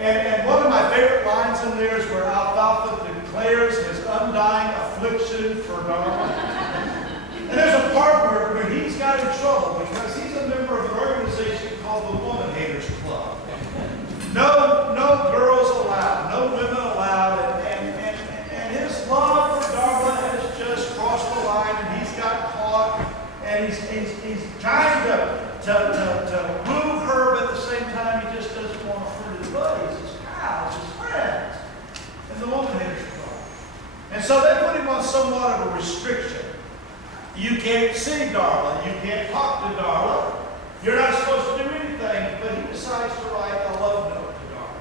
And one of my favorite lines in there is where Alfalfa declares his undying affliction for Darla. And there's a part where he's got in trouble because he's a member of an organization called the Woman Haters Club. No girls allowed, no women allowed, and his love for Darla has just crossed the line, and he's got caught, and he's trying to move her, but at the same time he just doesn't want to hurt his buddies, his pals, his friends, and the Woman Haters Club. And so they put him on somewhat of a restriction. You can't see Darla, you can't talk to Darla, you're not supposed to do anything, but he decides to write a love note to Darla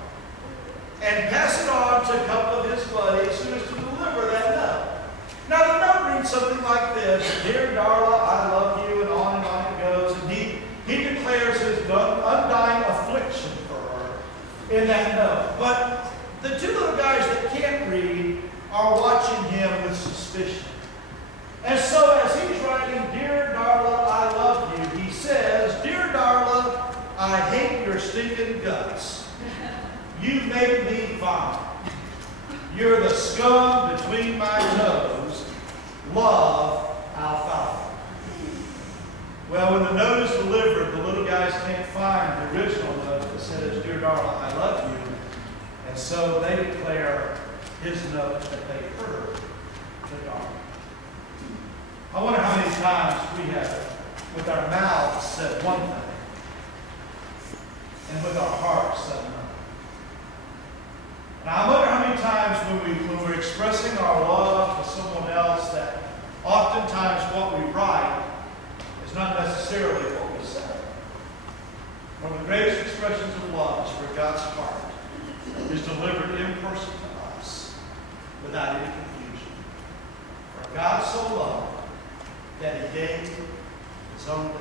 and pass it on to a couple of his buddies who is to deliver that note. Now the note reads something like this: "Dear Darla, I love you," and on it goes, and he declares his undying affliction for her in that note. But the two little guys that can't read are watching him with suspicion. And so as he's writing, "Dear Darla, I love you," he says, "Dear Darla, I hate your stinking guts. You make me vomit. You're the scum between my toes. Love, Alfalfa." Well, when the note is delivered, the little guys can't find the original note that says, "Dear Darla, I love you." And so they declare his note that they heard to Darla. I wonder how many times we have, with our mouths, said one thing, and with our hearts said another. And I wonder how many times when we're expressing our love to someone else, that oftentimes what we write is not necessarily what we say. One of the greatest expressions of love is where God's heart is delivered in person to us without any confusion. For God so loved that he gave his only